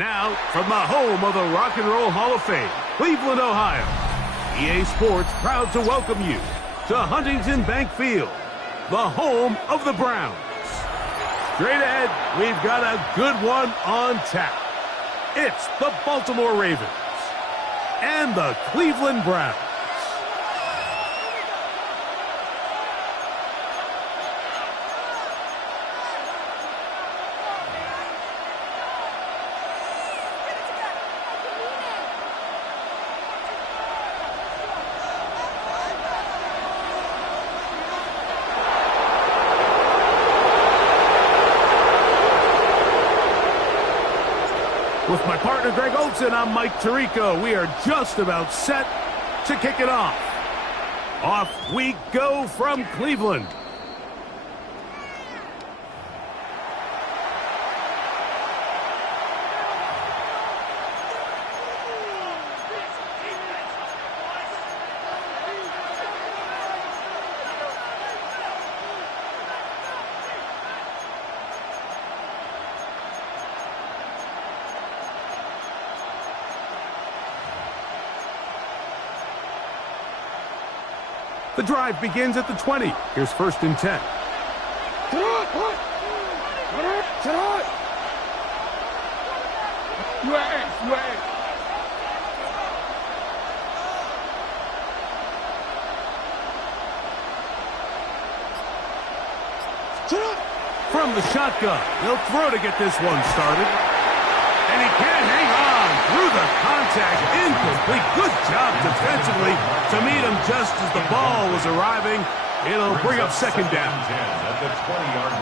Now, from the home of the Rock and Roll Hall of Fame, Cleveland, Ohio, EA Sports proud to welcome you to Huntington Bank Field, the home of the Browns. Straight ahead, we've got a good one on tap. It's the Baltimore Ravens and the Cleveland Browns. With my partner, Greg Olsen, I'm Mike Tirico. We are just about set to kick it off. Off we go from Cleveland. The drive begins at the 20. Here's 1st and 10. From the shotgun, he'll throw to get this one started. And he can't hang on through the contact. Incomplete. Good job defensively to meet him just as the ball was arriving. It'll bring up 2nd down.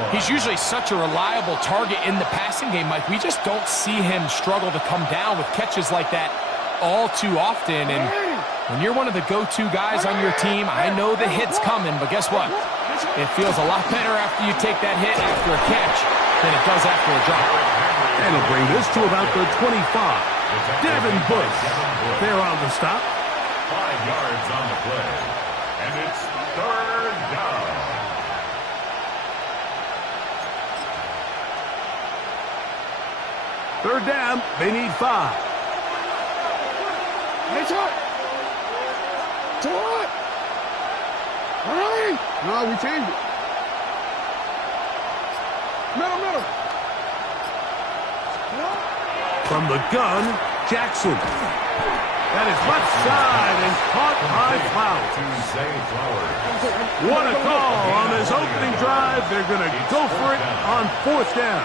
He's usually such a reliable target in the passing game, Mike. We just don't see him struggle to come down with catches like that all too often. And when you're one of the go-to guys on your team, I know the hit's coming, but guess what? It feels a lot better after you take that hit after a catch than it does after a drop. And he'll bring this to about the 25. Devin Bush there on the stop. 5 yards on the play. And it's 3rd down. Third down, they need 5. It's up. To what? Really? No, we changed it. Middle. From the gun, Jackson. That is left side and caught by Flowers. What a call on this opening drive. They're going to go for it on 4th down.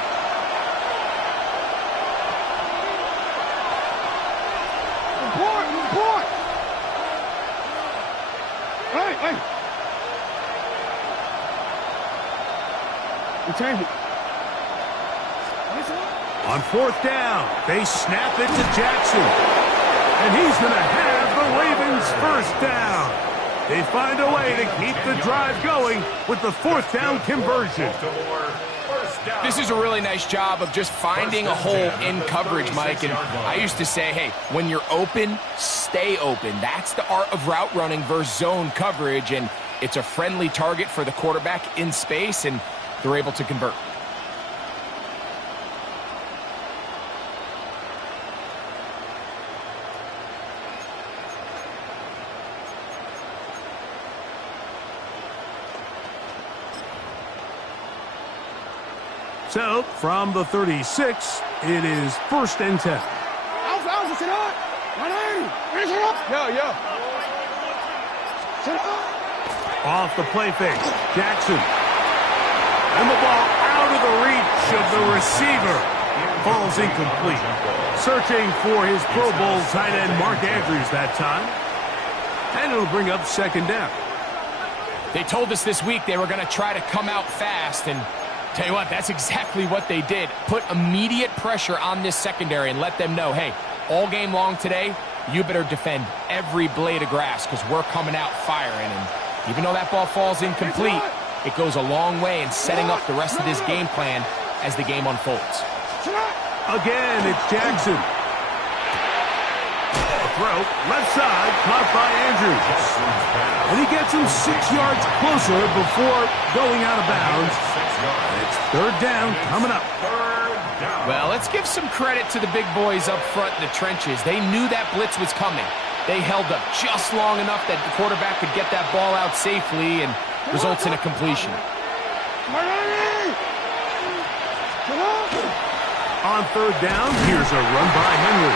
Report. Hey. We changed it. On 4th down, they snap it to Jackson. And he's going to have the Ravens' 1st down. They find a way to keep the drive going with the 4th down conversion. This is a really nice job of just finding a hole in coverage, Mike. And I used to say, hey, when you're open, stay open. That's the art of route running versus zone coverage. And it's a friendly target for the quarterback in space, and they're able to convert. So, from the 36, it is 1st and 10. Alpha, sit up. 180. Yeah. Sit up. Off the play fake, Jackson. And the ball out of the reach of the receiver. Falls incomplete. Searching for his Pro Bowl tight end, Mark Andrews, that time. And it'll bring up 2nd down. They told us this week they were going to try to come out fast, and tell you what, that's exactly what they did. Put immediate pressure on this secondary and let them know, hey, all game long today, you better defend every blade of grass because we're coming out firing. And even though that ball falls incomplete, it goes a long way in setting up the rest of this game plan as the game unfolds. Again, it's Jackson. A throw, left side, caught by Andrews. And he gets him 6 yards closer before going out of bounds. And it's 3rd down coming up. 3rd down. Well, let's give some credit to the big boys up front in the trenches. They knew that blitz was coming. They held up just long enough that the quarterback could get that ball out safely and results in a completion. On third down, here's a run by Henry.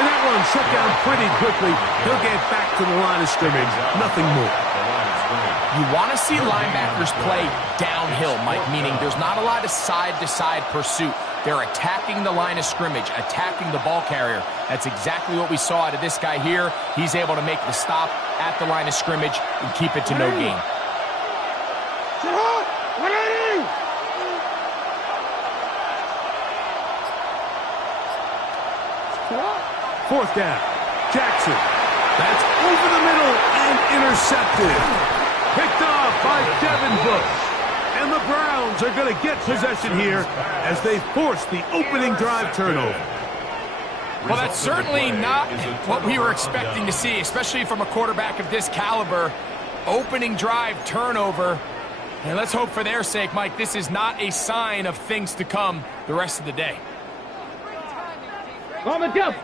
And that one shut down pretty quickly. He'll get back to the line of scrimmage. Nothing more. You want to see linebackers play downhill, Mike, meaning there's not a lot of side-to-side pursuit. They're attacking the line of scrimmage, attacking the ball carrier. That's exactly what we saw out of this guy here. He's able to make the stop at the line of scrimmage and keep it to no gain. Fourth down. Jackson. That's over the middle and intercepted. Picked off by Devin Bush. And the Browns are going to get possession here as they force the opening drive turnover. Well, that's certainly not what we were expecting to see, especially from a quarterback of this caliber. Opening drive turnover. And let's hope for their sake, Mike, this is not a sign of things to come the rest of the day. On the jump.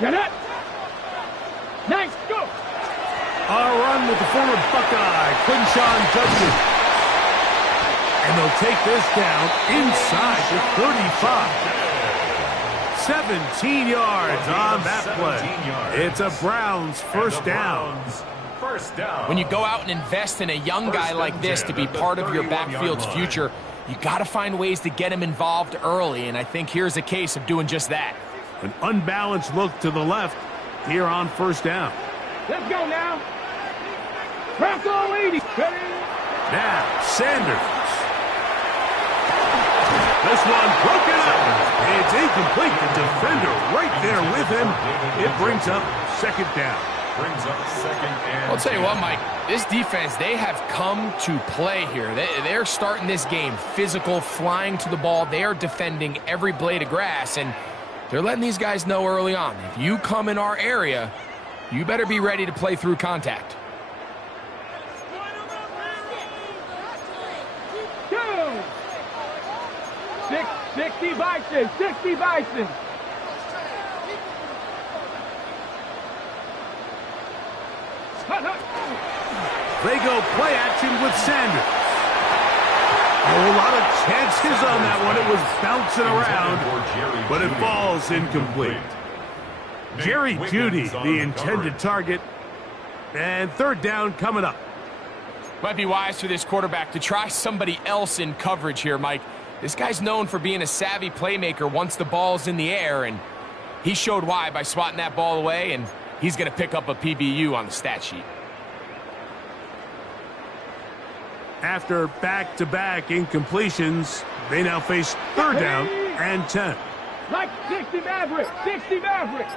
Get it. Nice, go. A run with the former Buckeye, Quinshawn Judkins. And they'll take this down inside the 35. 17 yards on that play. It's a Browns first down. When you go out and invest in a young guy like this to be part of your backfield's future, you got to find ways to get him involved early, and I think here's a case of doing just that. An unbalanced look to the left here on first down. Let's go now. Bronco 80. Now, Sanders. This one broken up. It's incomplete. The defender right there with him. It brings up second down. I'll tell you what, Mike, this defense, they have come to play here. They're starting this game physical, flying to the ball. They are defending every blade of grass, and they're letting these guys know early on, if you come in our area, you better be ready to play through contact. 60 Bison, 60 Bison. They go play action with Sanders. A lot of chances on that one. It was bouncing around, but it falls incomplete. Jerry Jeudy, the intended target. And third down coming up. Might be wise for this quarterback to try somebody else in coverage here, Mike. This guy's known for being a savvy playmaker once the ball's in the air, and he showed why by swatting that ball away, and he's going to pick up a PBU on the stat sheet. After back-to-back incompletions, they now face third down and 10. Like 60 Maverick, 60 Maverick.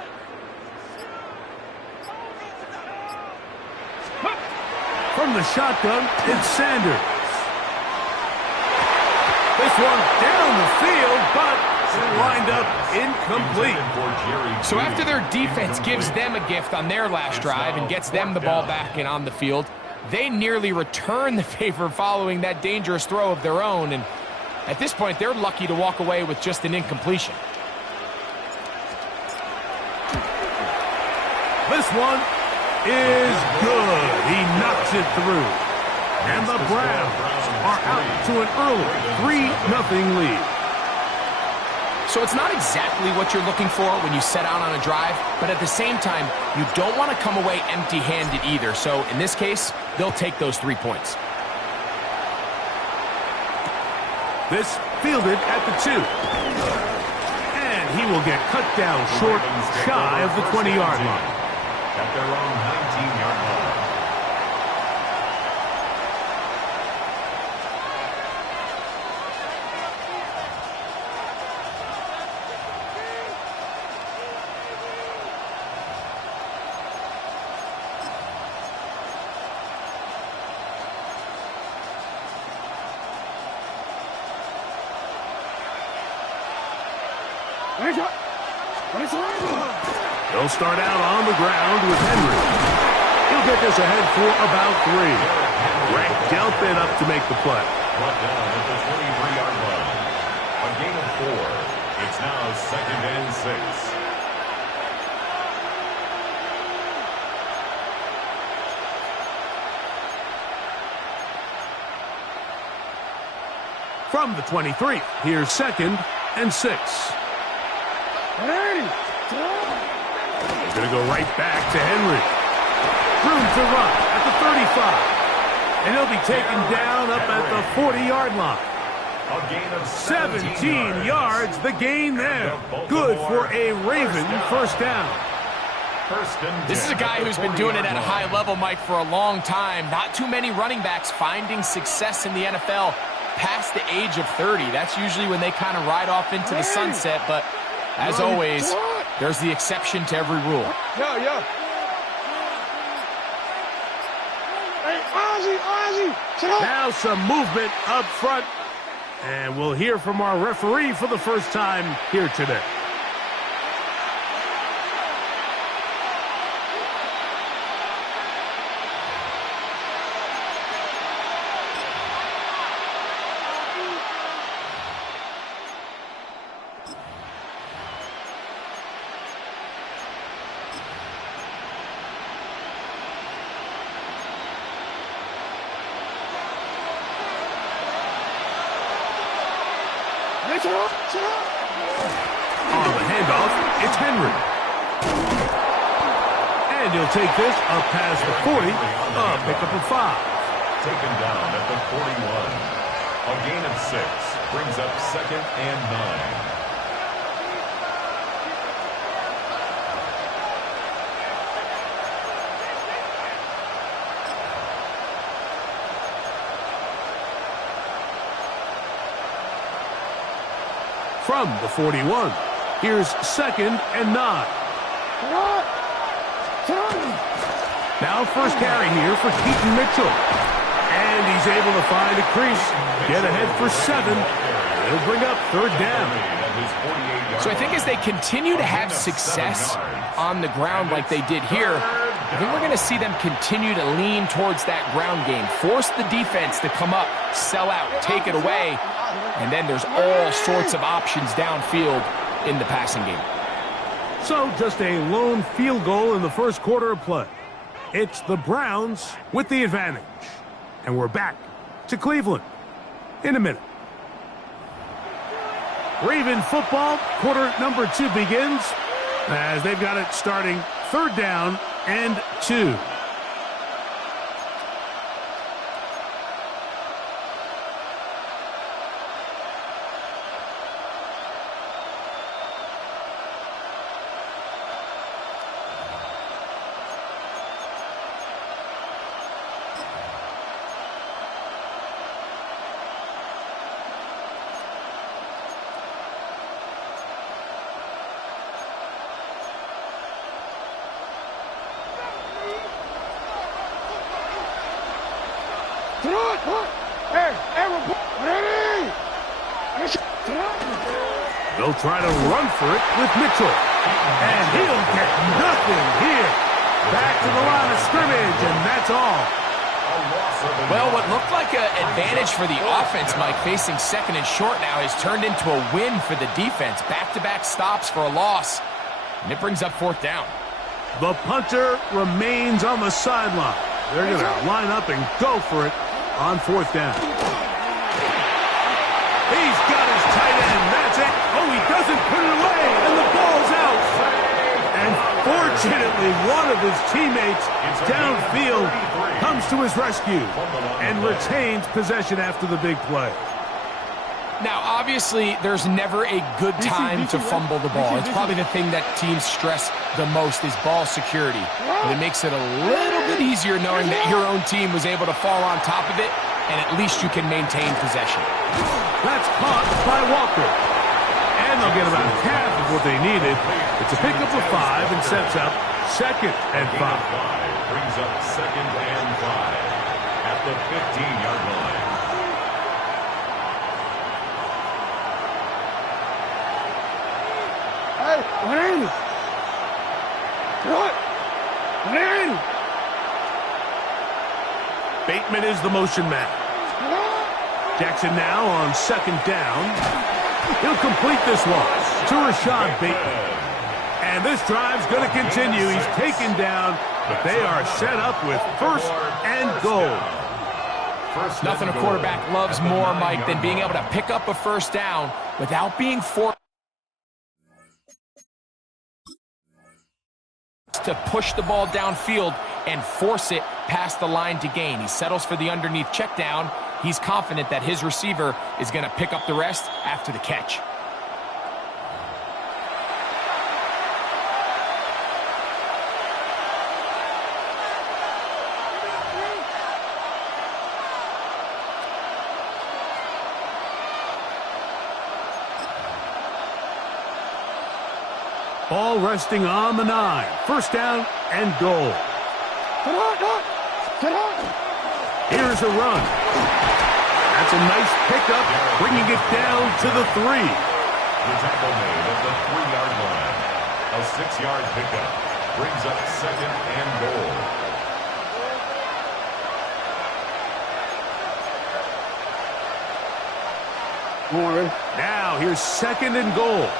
From the shotgun, it's Sanders. This one down the field, but lined up incomplete. So after their defense gives them a gift on their last drive and gets them the ball back and on the field, they nearly return the favor following that dangerous throw of their own. And at this point, they're lucky to walk away with just an incompletion. This one is good. He knocks it through. And the Browns are out to an early 3-0 lead. So it's not exactly what you're looking for when you set out on a drive, but at the same time, you don't want to come away empty-handed either. So in this case, they'll take those 3 points. This fielded at the 2. And he will get cut down short, shy of the 20-yard line. At their own 19-yard line. They'll start out on the ground with Henry. He'll get this ahead for about 3. Dealt it up to make the play. Brought down at the 23-yard line. A gain of 4. It's now 2nd and 6. From the 23, here's 2nd and 6. He's going to go right back to Henry. Room to run at the 35. And he'll be taken down up at the 40-yard line. A gain of 17 yards, the gain there. Good for a Raven first down. This is a guy who's been doing it at a high level, Mike, for a long time. Not too many running backs finding success in the NFL past the age of 30. That's usually when they kind of ride off into the sunset, but as always, there's the exception to every rule. Now some movement up front, and we'll hear from our referee for the first time here today. On the handoff, it's Henry. And he'll take this up past the 40, a pickup of 5. Taken down at the 41. A gain of 6 brings up 2nd and 9. From the 41, here's 2nd and 9. Now first carry here for Keaton Mitchell. And he's able to find a crease, get ahead for 7. He'll bring up 3rd down. So I think as they continue to have success on the ground like they did here, I think we're going to see them continue to lean towards that ground game, force the defense to come up, sell out, take it away, and then there's all sorts of options downfield in the passing game. So just a lone field goal in the first quarter of play. It's the Browns with the advantage. And we're back to Cleveland in a minute. Raven football, quarter number 2 begins as they've got it starting 3rd down and 2. They'll try to run for it with Mitchell. And he'll get nothing here. Back to the line of scrimmage, and that's all. Well, what looked like an advantage for the offense, Mike, facing 2nd and short now, has turned into a win for the defense. Back-to-back stops for a loss, and it brings up 4th down. The punter remains on the sideline. They're going to line up and go for it on 4th down. He's got his tight end. That's it. Oh, he doesn't put it away, and the ball's out. And fortunately, one of his teammates downfield comes to his rescue and retains possession after the big play. Now, obviously, there's never a good time to fumble the ball. It's probably the thing that teams stress the most is ball security. But it makes it a little bit easier knowing that your own team was able to fall on top of it, and at least you can maintain possession. That's caught by Walker. And they'll get about half of what they needed. It's a pickup of 5 and sets up 2nd and 5. Brings up 2nd and 5 at the 15-yard line. Bateman is the motion man. Jackson now on second down. He'll complete this one to Rashad Bateman. And this drive's going to continue. He's taken down, but they are set up with first and goal. Nothing a quarterback loves more, Mike, than being able to pick up a first down without being forced to push the ball downfield and force it past the line to gain. He settles for the underneath check down. He's confident that his receiver is going to pick up the rest after the catch. Ball resting on the 9. First down and goal. Here's a run. That's a nice pickup, bringing it down to the 3. The tackle made at the 3-yard line. A 6-yard pickup brings up second and goal. Now here's second and goal.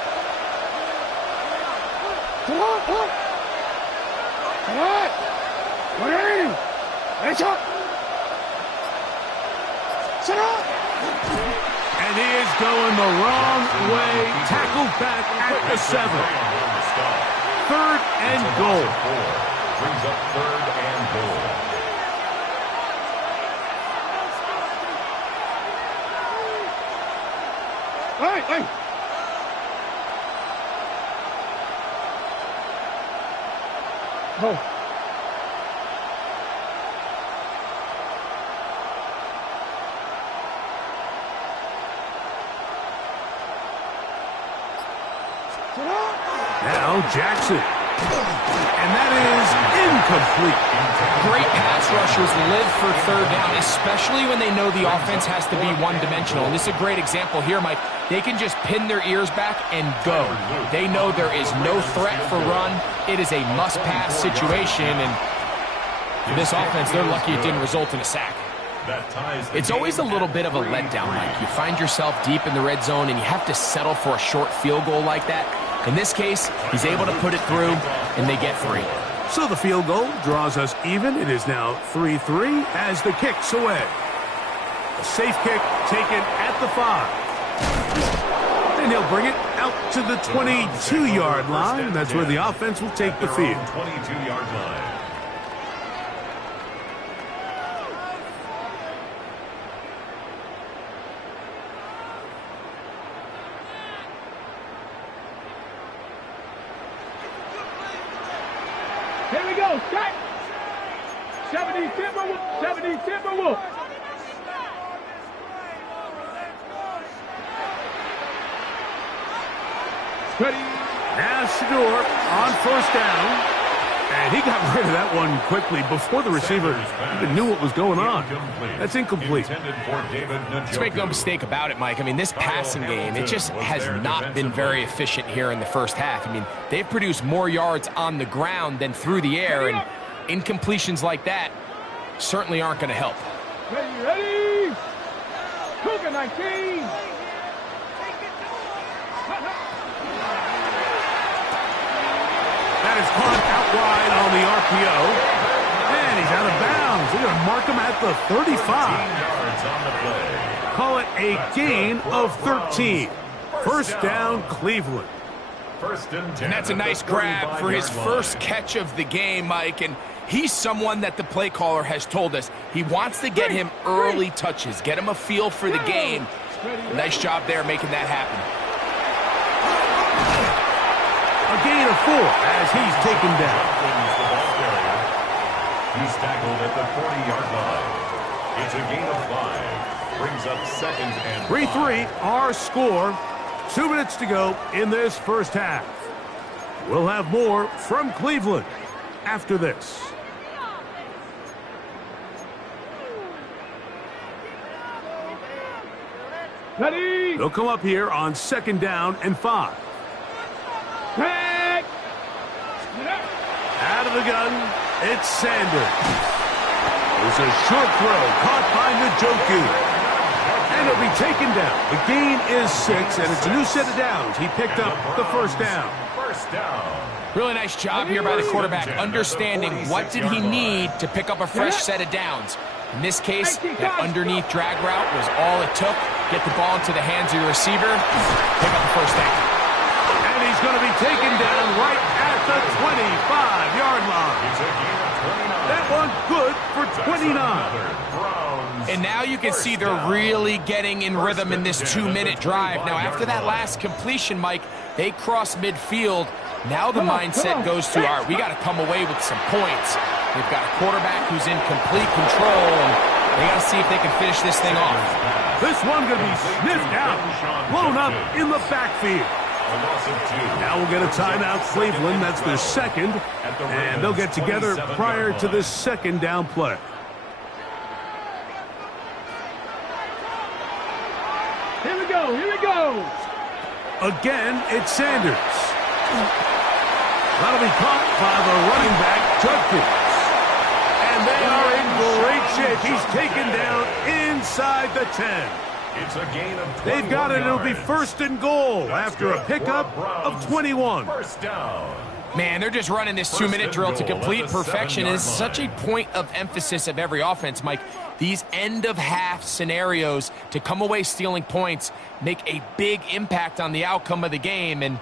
And he is going the wrong way. Tackled back at the 7. Third and goal. Brings up third and goal. Hey! Oh. Now Jackson. And that is incomplete. Great pass rushers live for third down, especially when they know the offense has to be one-dimensional. And this is a great example here, Mike. They can just pin their ears back and go. They know there is no threat for run. It is a must-pass situation, and for this offense, they're lucky it didn't result in a sack. It's always a little bit of a letdown, Mike. You find yourself deep in the red zone, and you have to settle for a short field goal like that. In this case, he's able to put it through, and they get 3. So the field goal draws us even. It is now 3-3 as the kick's away. A safe kick taken at the 5. And he'll bring it out to the 22-yard line. That's where the offense will take the field. 22-yard line. Here we go, strike! 70 Timberwolves, 70 Timberwolves. Ready? Now Shedeur on first down. And he got rid of that one quickly before the receiver even knew what was going on. That's incomplete. Let's make no mistake about it, Mike. I mean, this passing game, it just has not been very efficient here in the first half. I mean, they've produced more yards on the ground than through the air, and incompletions like that certainly aren't going to help. Ready? Cougar 19. That is caught out wide on the RPO. And he's out of bounds. They're going to mark him at the 35. Call it a gain of 13. First down, Cleveland. And that's a nice grab for his first catch of the game, Mike. And he's someone that the play caller has told us he wants to get him early touches, get him a feel for the game. Nice job there making that happen. A gain of 4 as he's taken down. He's tackled at the 40-yard line. It's a gain of 5. Brings up second and 3-3, our score. 2 minutes to go in this first half. We'll have more from Cleveland after this. Ready? They'll come up here on second down and 5. Back. Out of the gun, it's Sanders. It's a short throw caught by Njoku. And it'll be taken down. The gain is 6, and it's a new set of downs. He picked up the first down. First down. Really nice job here by the quarterback, understanding what did he need to pick up a fresh set of downs. In this case, that underneath drag route was all it took. Get the ball into the hands of your receiver, pick up the first down. And he's going to be taken down right at the 25-yard line. That one good for 29. And now you can see they're really getting in rhythm in this 2-minute drive. Now, after that last completion, Mike, they cross midfield. Now the mindset goes to, all right, we got to come away with some points. They've got a quarterback who's in complete control, and they got to see if they can finish this thing off. This one going to be sniffed out, blown up in the backfield. Now we'll get a timeout, Cleveland. That's their second, and they'll get together prior to this second down play. Here we go, here we go. Again, it's Sanders. That'll be caught by the running back, Judkins. And they are in great shape. He's taken down inside the 10. It's a gain of 21 They've got it. It'll be yards. first and goal after a pickup of 21. First down. Man, they're just running this 2-minute drill to complete perfection. It's such a point of emphasis of every offense, Mike. These end-of-half scenarios to come away stealing points make a big impact on the outcome of the game, and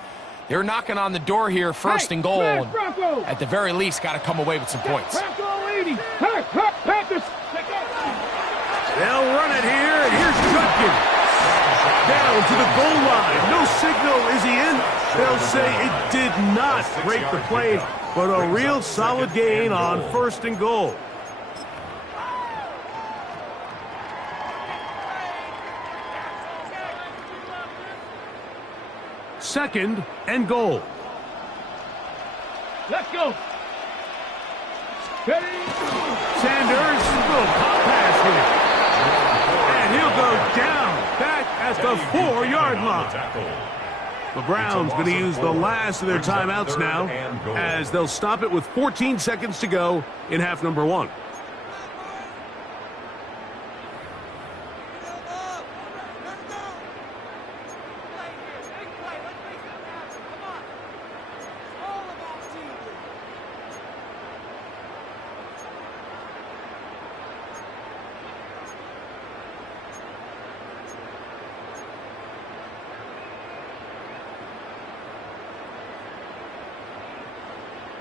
they're knocking on the door here, first and goal. And at the very least, got to come away with some points. They'll run it here, and here's Judkins. Down to the goal line. No signal. Is he in? They'll say it did not break the play, but a real solid gain on first and goal. Second and goal. Let's go. Ready? Sanders, little pop pass here. And he'll go down back at the 4-yard line. The Browns going to use the last of their timeouts now, as they'll stop it with 14 seconds to go in half number 1.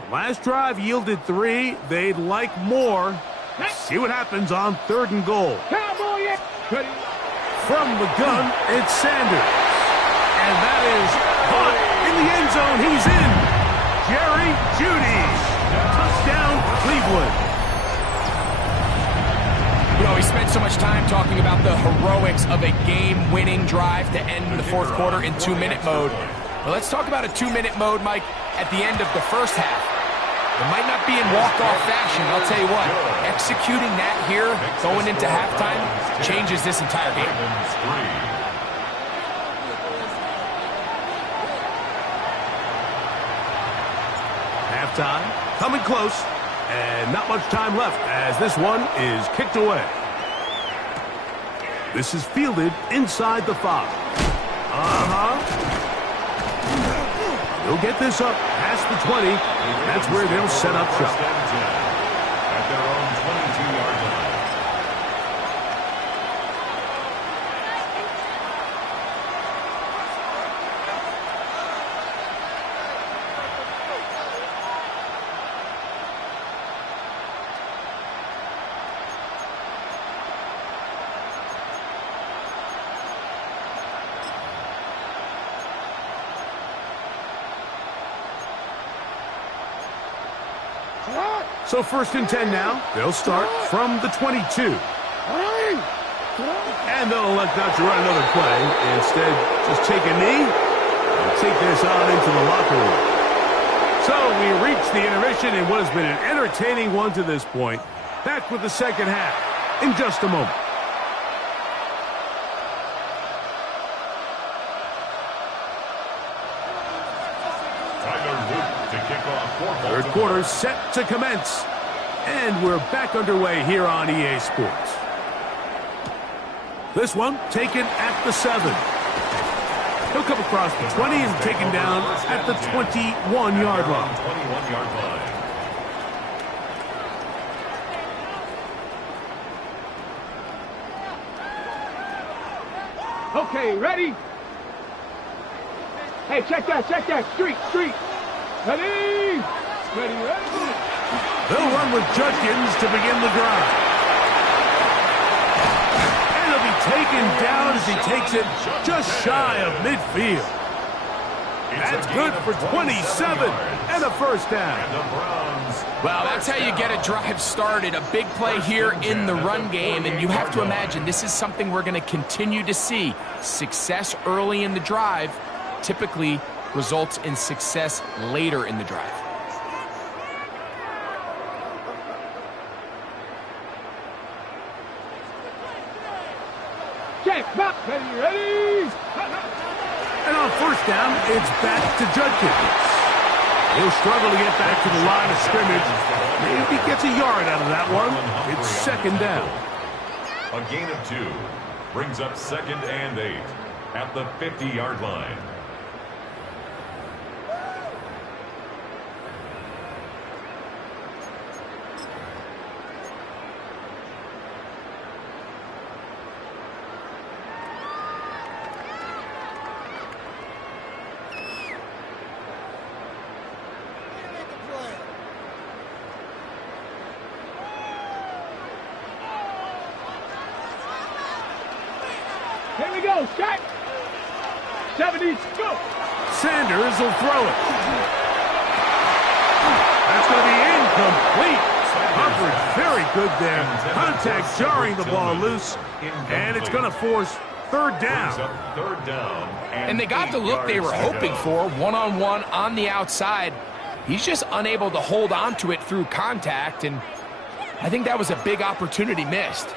Last drive yielded 3. They'd like more. See what happens on third and goal. Cowboy. Ready? From the gun, it's Sanders. And that is caught in the end zone. He's in. Jerry Jeudy. Touchdown, Cleveland. You know, we spent so much time talking about the heroics of a game-winning drive to end the fourth quarter in 2-minute mode. Well, let's talk about a 2-minute mode, Mike, at the end of the first half. It might not be in walk-off fashion. I'll tell you what, executing that here, going into halftime, changes this entire game. Halftime, coming close, and not much time left as this one is kicked away. This is fielded inside the 5. They'll get this up past the 20. That's where they'll set up shop. At their own 22-yard line. So first and 10 now. They'll start from the 22. And they'll elect not to run another play. Instead, just take a knee and take this on into the locker room. So we reach the intermission in what has been an entertaining one to this point. Back with the second half in just a moment. Tyler Luke to kick off fourth. Third quarter set to commence. And we're back underway here on EA Sports. This one taken at the 7. He'll come across the 20 and taken down at the 21-yard line. 21-yard line. Okay, ready? Hey, check that. Street. Ready? Ready. They'll run with Judkins to begin the drive. And he'll be taken down as he takes it just shy of midfield. That's good for 27 and a first down. Well, that's how you get a drive started. A big play here in the run game, and you have to imagine this is something we're going to continue to see. Success early in the drive typically results in success later in the drive. Check, back, ready? And on first down, it's back to Judkins. He'll struggle to get back to the line of scrimmage. Maybe gets a yard out of that one. It's second down. A gain of 2 brings up 2nd and 8 at the 50-yard line. Here we go, set. 70, go. Sanders will throw it. That's going to be incomplete. Coverage very good there. Contact jarring the ball loose. And it's going to force third down. Third down. And they got the look they were hoping for, one-on-one on the outside. He's just unable to hold on to it through contact, and I think that was a big opportunity missed.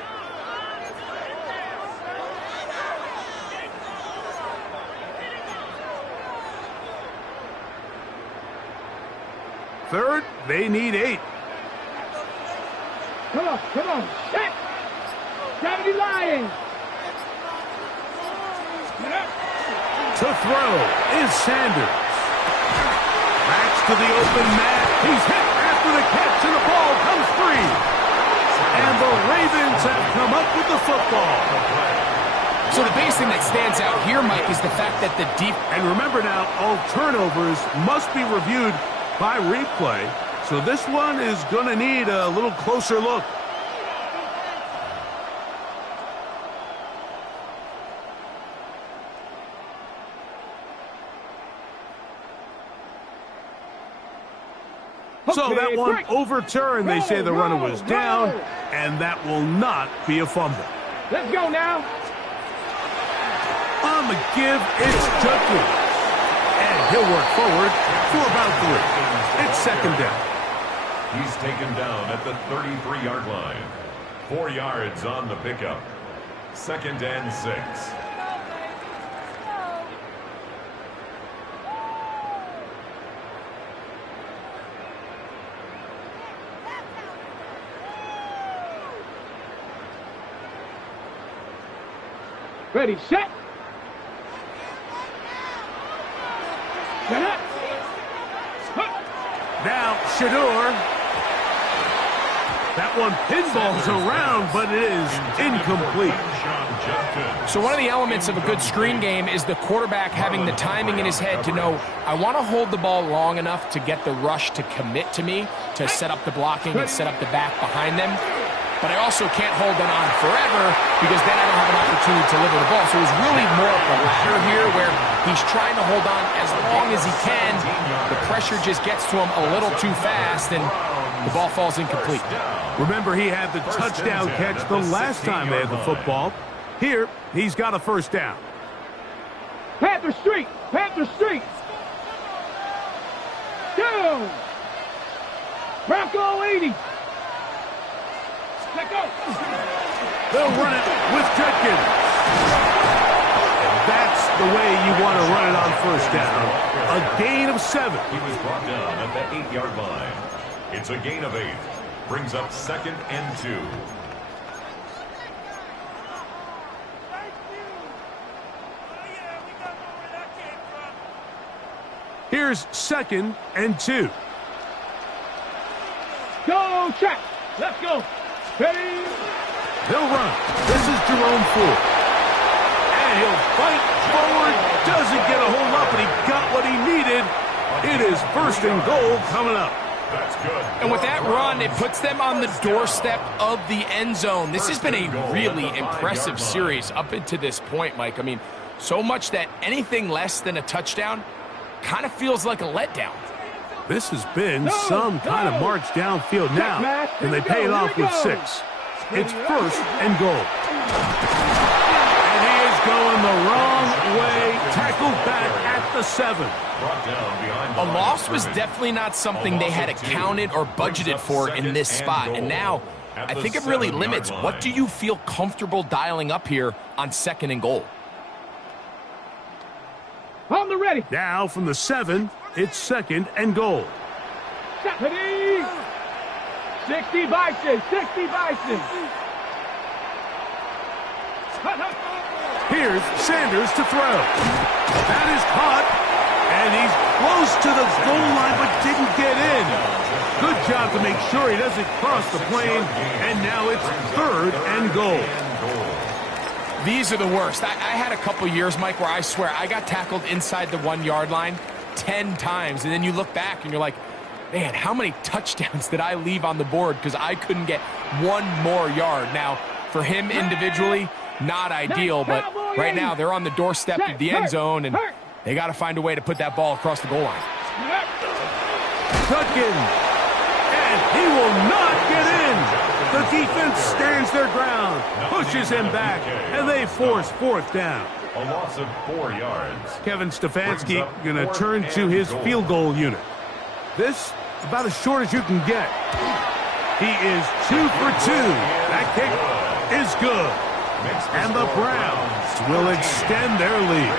Third, they need 8. Come on, set. 70 Lions. To throw is Sanders. Backs to the open mat. He's hit after the catch, and the ball comes free. And the Ravens have come up with the football. So the biggest thing that stands out here, Mike, is the fact that the deep... And remember now, all turnovers must be reviewed by replay. So this one is going to need a little closer look. So that one overturned. They say the runner was down, and that will not be a fumble. Let's go now. On the give, it's Judkins. And he'll work forward for about 3. It's second down. He's taken down at the 33-yard line. 4 yards on the pickup. 2nd and 6. Ready, set. Set up. Now, Shador. That one pinballs around, but it is incomplete. So one of the elements of a good screen game is the quarterback having the timing in his head to know, I want to hold the ball long enough to get the rush to commit to me, to set up the blocking and set up the back behind them. But I also can't hold them on forever because then I don't have an opportunity to deliver the ball. So it was really more of the latter here where he's trying to hold on as long as he can. The pressure just gets to him a little too fast, and the ball falls incomplete. Remember, he had the touchdown catch the last time they had the football. Here, he's got a first down. Panther Street. Down. Bronco 80. Let go. They'll run it with Judkins. That's the way you want to run it on first down. A gain of 7. He was brought down at the 8-yard line. It's a gain of 8. Brings up 2nd and 2. Here's 2nd and 2. Go, check. Let's go. Ready? He'll run. This is Jerome Ford. And he'll fight forward. Doesn't get a hold up, but he got what he needed. It is 1st and goal coming up. That's good. And with that run, it puts them on the doorstep of the end zone. This has been a really impressive series up until this point, Mike. I mean, so much that anything less than a touchdown kind of feels like a letdown. This has been some kind of march downfield now, and they pay it off with 6. It's 1st and goal. And he is going the wrong way. Tackled back at the 7. A loss was definitely not something they had accounted or budgeted for in this spot. And now, I think it really limits. What do you feel comfortable dialing up here on 2nd and goal? On the ready. Now from the 7, it's 2nd and goal. Ready? 60 Bison. 60 Bison. Here's Sanders to throw. That is caught, and he's close to the goal line but didn't get in. Good job to make sure he doesn't cross the plane, and now it's 3rd and goal. These are the worst. I had a couple years, Mike, where I swear I got tackled inside the 1-yard line 10 times, and then you look back and you're like, man, how many touchdowns did I leave on the board because I couldn't get one more yard? Now, for him individually, not ideal, but right now they're on the doorstep of the end zone, and they got to find a way to put that ball across the goal line. Tuck in, and he will not get in. The defense stands their ground, pushes him back, and they force 4th down. A loss of 4 yards. Kevin Stefanski going to turn to his field goal unit. This about as short as you can get. He is 2 for 2. That kick is good. And the Browns will extend their lead.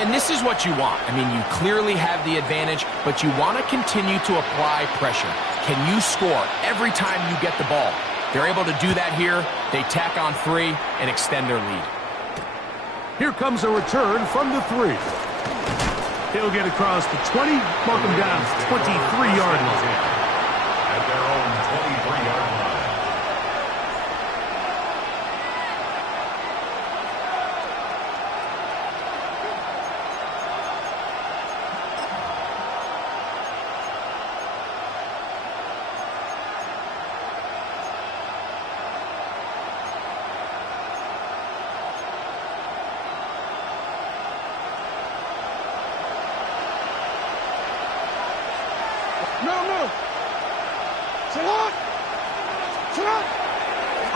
And this is what you want. I mean, you clearly have the advantage, but you want to continue to apply pressure. Can you score every time you get the ball? They're able to do that here. They tack on 3 and extend their lead. Here comes a return from the 3. He'll get across the 20, mark him down 23-yard line. At their own 23-yard line.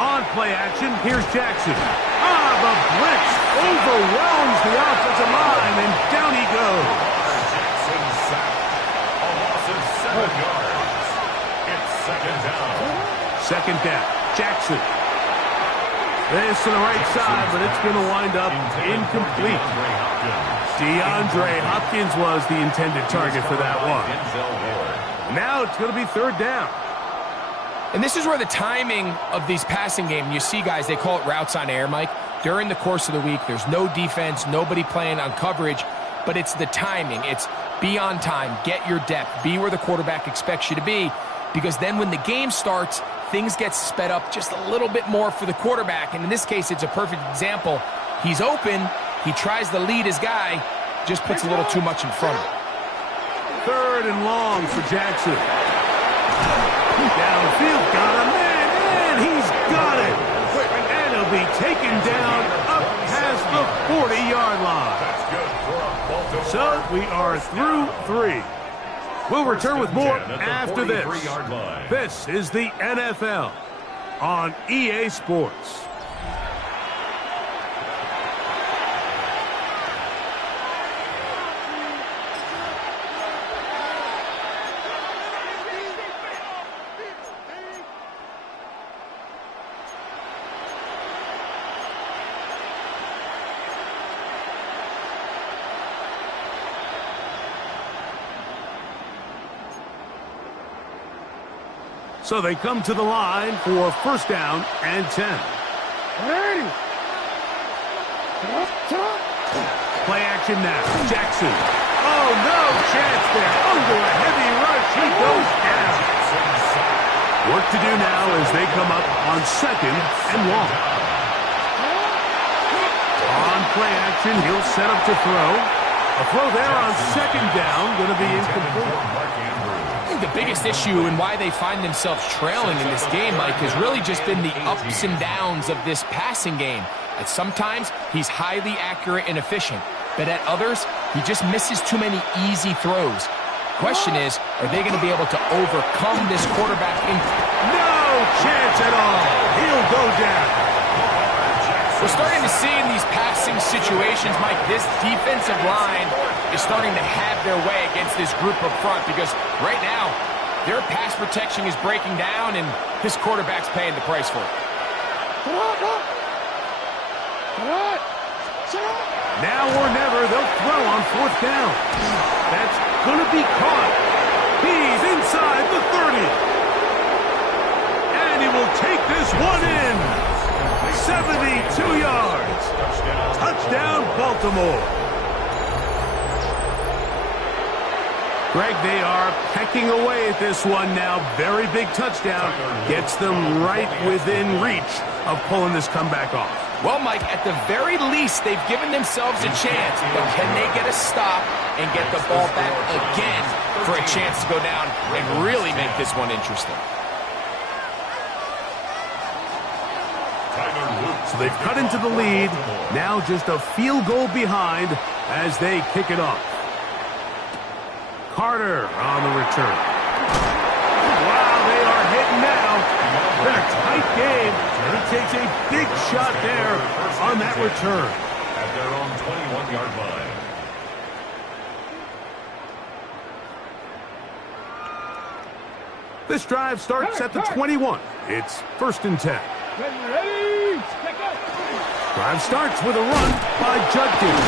On play action, here's Jackson. The blitz overwhelms the offensive line, and down he goes. Jackson sacked. A loss of 7 yards. It's 2nd down. 2nd down, Jackson. This to the right side, but it's going to wind up incomplete. DeAndre Hopkins was the intended target for that one. Now it's going to be 3rd down. And this is where the timing of these passing games, you see guys, they call it routes on air, Mike. During the course of the week, there's no defense, nobody playing on coverage, but it's the timing. It's be on time, get your depth, be where the quarterback expects you to be, because then when the game starts, things get sped up just a little bit more for the quarterback. And in this case, it's a perfect example. He's open, he tries to lead his guy, just puts a little too much in front of him. 3rd and long for Jackson. Downfield, got a man, and he's got it. And he'll be taken down up past the 40-yard line. So we are through 3. We'll return with more after this. This is the NFL on EA Sports. So they come to the line for first down and 10. Ready. Play action now. Jackson. Oh, no chance there. Under a heavy rush, he goes down. Work to do now as they come up on second and long. On play action, he'll set up to throw. A throw there on second down, going to be incomplete. The biggest issue and why they find themselves trailing in this game, Mike, has really just been the ups and downs of this passing game. At sometimes, he's highly accurate and efficient, but at others, he just misses too many easy throws. Question is, are they going to be able to overcome this quarterback? No chance at all. He'll go down. We're starting to see in these passing situations, Mike, this defensive line is starting to have their way against this group up front because right now, their pass protection is breaking down and this quarterback's paying the price for it. Now or never, they'll throw on fourth down. That's going to be caught. He's inside the 30. And he will take this one in. 72 yards. Touchdown, Baltimore. Greg, they are pecking away at this one now. Very big touchdown. Gets them right within reach of pulling this comeback off. Well, Mike, at the very least, they've given themselves a chance, but can they get a stop and get the ball back again for a chance to go down and really make this one interesting? So they've cut into the lead. Now just a field goal behind as they kick it off. Carter on the return. Wow, they are hitting now. Been a tight game. He takes a big shot there on that return. At their own 21-yard line. This drive starts at the 21. It's first and 10. Ready. Drive starts with a run by Judkins.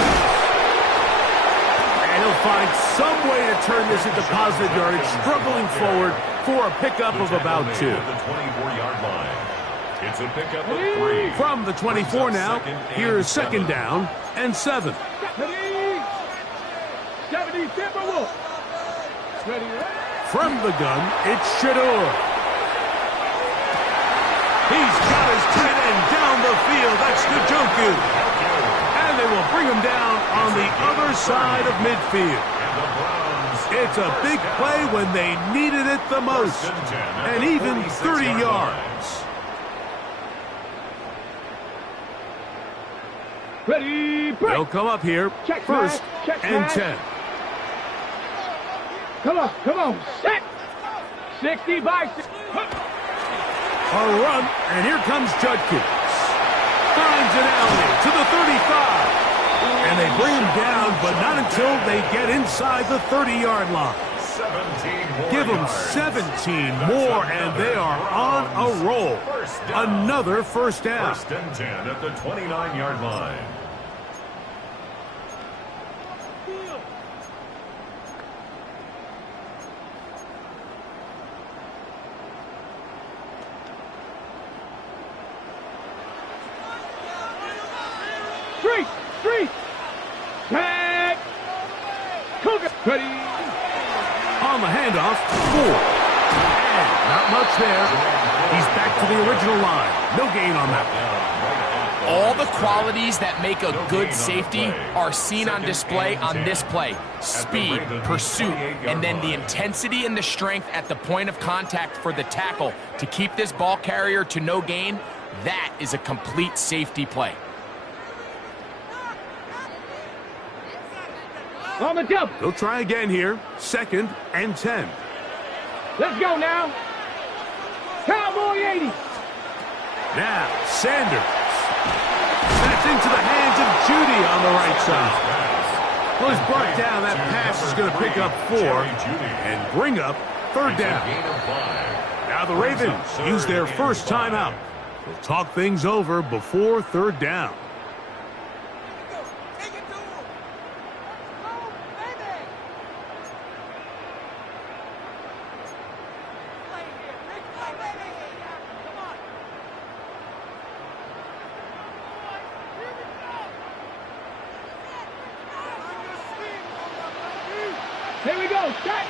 And he'll find some way to turn this into positive yardage, struggling forward for a pickup of about 2. The 24-yard line. It's a pickup of 3. From the 24 now, here's second down and 7. Ready. 70 Timberwolves. Ready. From the gun, it's Shedeur. He's got his tight end down the field. That's Njoku. And they will bring him down on the other side of midfield. It's a big play when they needed it the most. And even 30 yards. Ready. They'll come up here Check first back. Check and back. 10. Come on. Set. 60 by 6. A run, and here comes Judkins. Finds an alley to the 35. And they bring him down, but not until they get inside the 30-yard line. 17 more Give them yards. 17 more, and they are on a roll. Another first down. First and 10 at the 29-yard line. Three. Tag. Cougar. Ready. On the handoff, 4. And not much there. He's back to the original line. No gain on that one. All the qualities that make a good safety are seen on display on this play. Speed, pursuit, and then the intensity and the strength at the point of contact for the tackle to keep this ball carrier to no gain. That is a complete safety play. On the double. They'll try again here. Second and 10. Let's go now. Cowboy 80. Now, Sanders. That's into the hands of Judy on the right side. Well, he's brought down. That pass is going to pick up 4 and bring up third down. Now the Ravens use their first timeout. They'll talk things over before third down. Here we go. Set.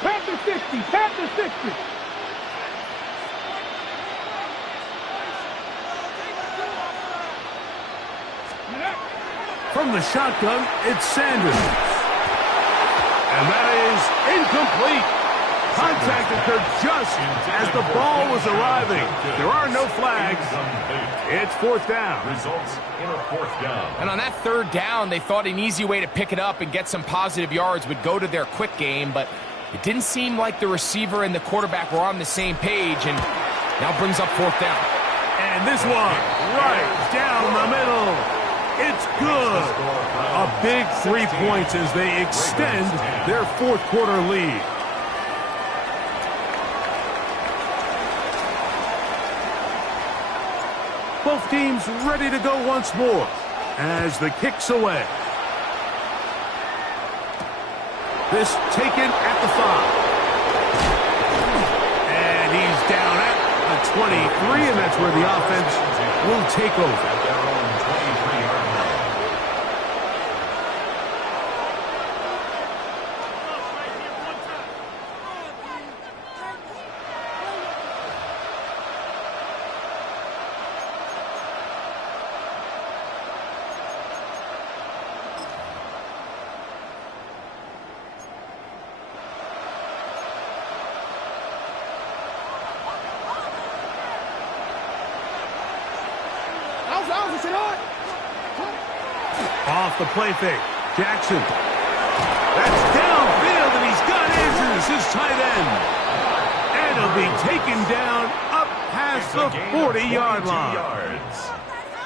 Panther 60. Panther 60. From the shotgun, it's Sanders. And that is incomplete. Contact occurred just as the ball was arriving. There are no flags. It's fourth down. Results in a fourth down. And on that third down, they thought an easy way to pick it up and get some positive yards would go to their quick game, but it didn't seem like the receiver and the quarterback were on the same page, and now brings up fourth down. And this one, right down the middle. It's good. A big 3 points as they extend their fourth quarter lead. Both teams ready to go once more as the kick's away. This taken at the 5. And he's down at the 23, and that's where the offense will take over. At their own 23-yard line. Off the play fake. Jackson. That's downfield, and he's got Andrews, his tight end. And he'll be taken down up past the 40-yard line.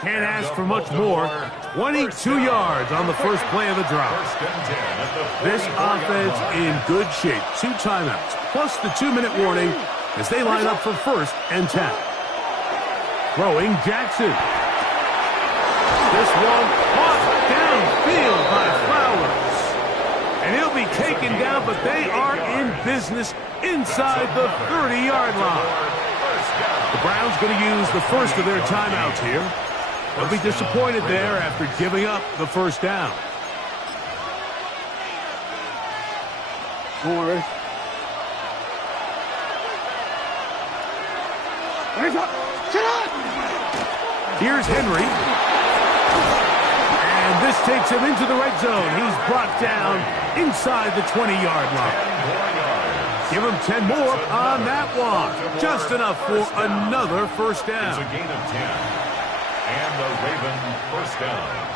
Can't ask for much more. 22 yards on the first play of the drive. This offense in good shape. 2 timeouts, plus the 2-minute warning as they line up for first and 10. Throwing Jackson. This one caught downfield by Flowers. And he'll be taken down, but they are in business inside the 30-yard line. The Browns going to use the first of their timeouts here. They'll be disappointed there after giving up the first down. Don't worry. Here's Henry. And this takes him into the red zone. He's brought down inside the 20-yard line. Give him 10 more on that one. Just enough for another first down. It's a gain of 10. And the Raven first down.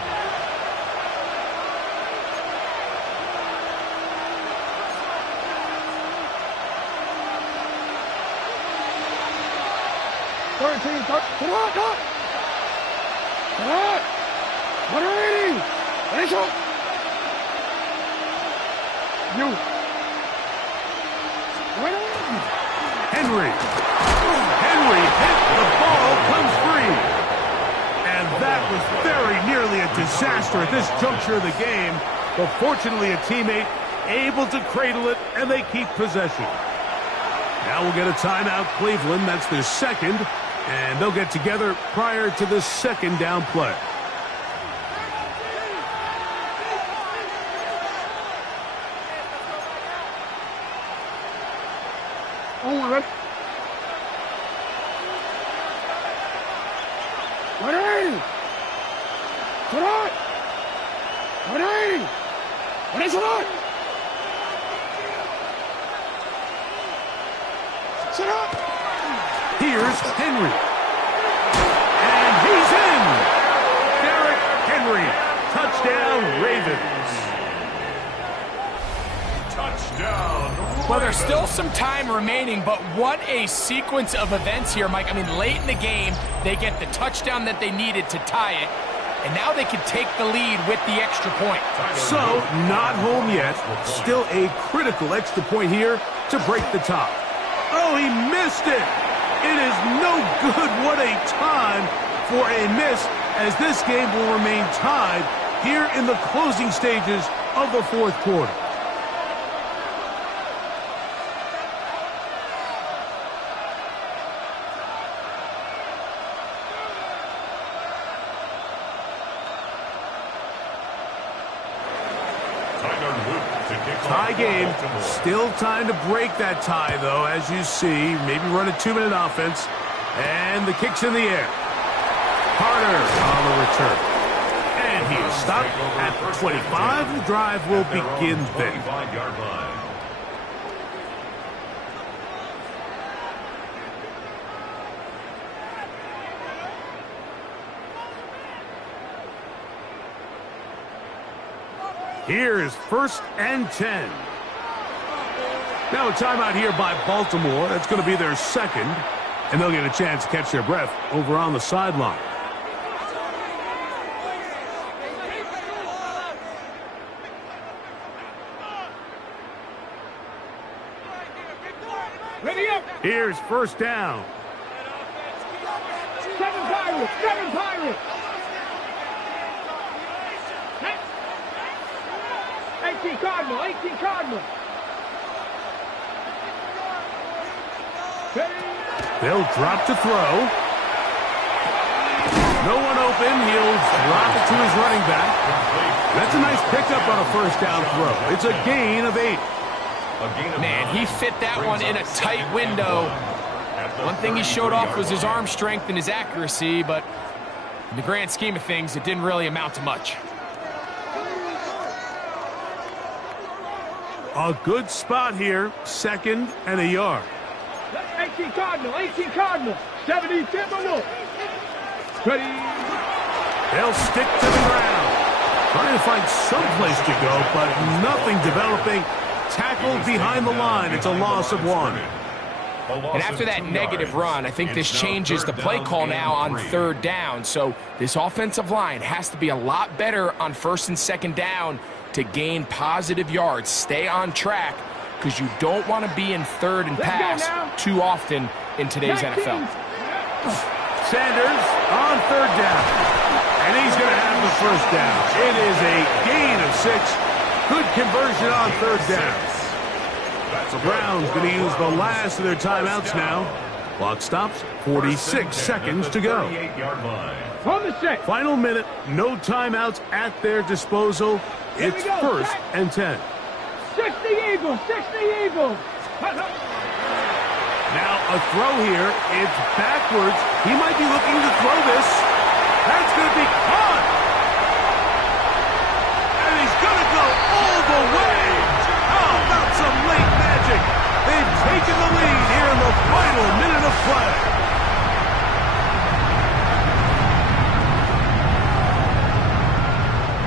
Come on. What are you? Henry hit, the ball comes free. And that was very nearly a disaster at this juncture of the game. But fortunately, a teammate able to cradle it, and they keep possession. Now we'll get a timeout, Cleveland. That's their second. And they'll get together prior to the second down play. Here's Henry. And he's in. Derrick Henry. Touchdown, Ravens. Touchdown. Well, there's still some time remaining, but what a sequence of events here, Mike. I mean, late in the game, they get the touchdown that they needed to tie it, and now they can take the lead with the extra point. So, not home yet. Still a critical extra point here to break the tie. Oh, he missed it. It is no good. What a time for a miss, as this game will remain tied here in the closing stages of the fourth quarter. Tyler Luke Tie game. Still time to break that tie, though, as you see. Maybe run a 2-minute offense. And the kick's in the air. Carter on the return. And he is stopped at the 25. The drive will begin then. Here's 1st and 10. Now a timeout here by Baltimore. That's going to be their second. And they'll get a chance to catch their breath over on the sideline. Ready up. Here's 1st down. 7 Pirates. 7 Pirates. 18 Cardinal. 18 Cardinal. They'll drop to throw. No one open. He'll drop it to his running back. That's a nice pickup on a 1st down throw. It's a gain of 8. Man, he fit that one in a tight window. One thing he showed off was his arm strength and his accuracy, but in the grand scheme of things, it didn't really amount to much. A good spot here. 2nd and a yard. 18 Cardinal. 18 Cardinal. 70 Timberwolves. Ready. They'll stick to the ground. Trying to find some place to go, but nothing developing. Tackled behind the line. It's a loss of 1. And after that negative run, I think this changes the play call now on 3rd down. So this offensive line has to be a lot better on 1st and 2nd down to gain positive yards. Stay on track because you don't want to be in 3rd and pass too often in today's NFL. Sanders on 3rd down. And he's going to have the 1st down. It is a gain of 6. Good conversion on 3rd down. The Browns going to use the last of their timeouts now. Clock stops. 46 seconds to go. On the set. Final minute. No timeouts at their disposal. It's 1st and 10. 60 Eagles. 60 Eagles. Now a throw here. It's backwards. He might be looking to throw this. That's going to be caught. And he's going to go all the way. How about some late magic? They've taken the lead here in the final minute of play.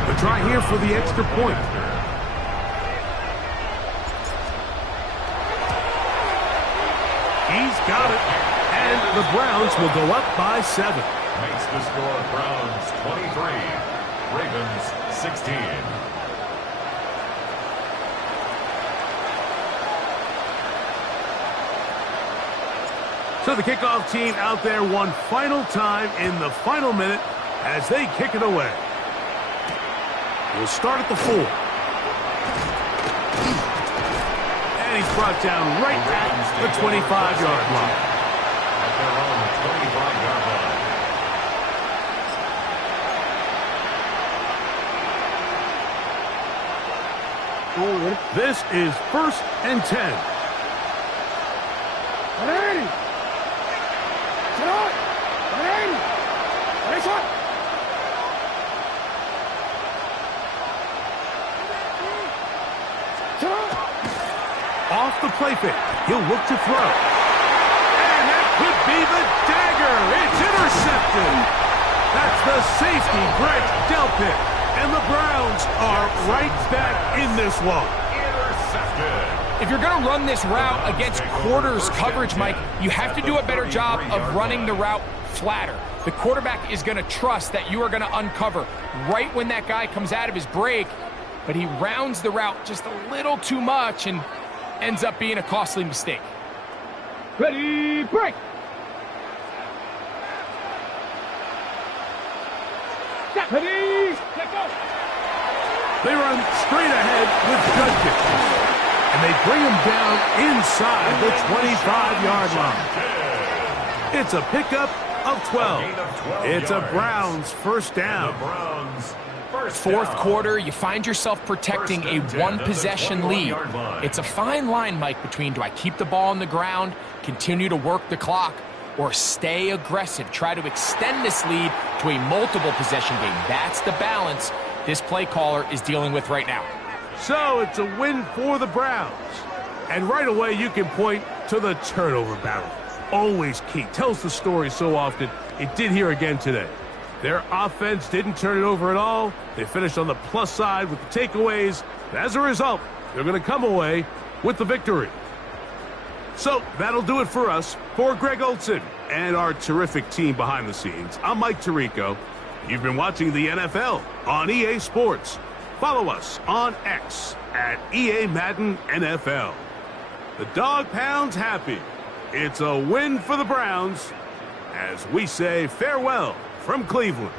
The try here for the extra point. He's got it. And the Browns will go up by 7. Makes the score Browns 23, Ravens 16. So the kickoff team out there one final time in the final minute as they kick it away. We'll start at the 4. And he's brought down right at the 25-yard line. At their own 25-yard line. This is 1st and 10. Ready. Ready. Ready. Off the play fake. He'll look to throw. And that could be the dagger. It's intercepted. That's the safety, Greg Delpit. And the Browns are right back in this one. Intercepted. If you're going to run this route against quarters coverage, Mike, you have to do a better job of running the route flatter. The quarterback is going to trust that you are going to uncover right when that guy comes out of his break, but he rounds the route just a little too much and ends up being a costly mistake. Ready, break. Ready, let go. They run straight ahead with Judkins. And they bring him down inside the 25-yard line. It's a pickup of 12. It's a Browns 1st down. The Browns Fourth quarter, you find yourself protecting a one-possession lead. It's a fine line, Mike, between do I keep the ball on the ground, continue to work the clock, or stay aggressive, try to extend this lead to a multiple possession game. That's the balance this play caller is dealing with right now. So it's a win for the Browns. And right away you can point to the turnover battle. Always key. Tells the story so often. It did here again today. Their offense didn't turn it over at all. They finished on the plus side with the takeaways. As a result, they're going to come away with the victory. So that'll do it for us. For Greg Olsen and our terrific team behind the scenes, I'm Mike Tirico. You've been watching the NFL on EA Sports. Follow us on X at EA Madden NFL. The dog pound's happy. It's a win for the Browns as we say farewell from Cleveland.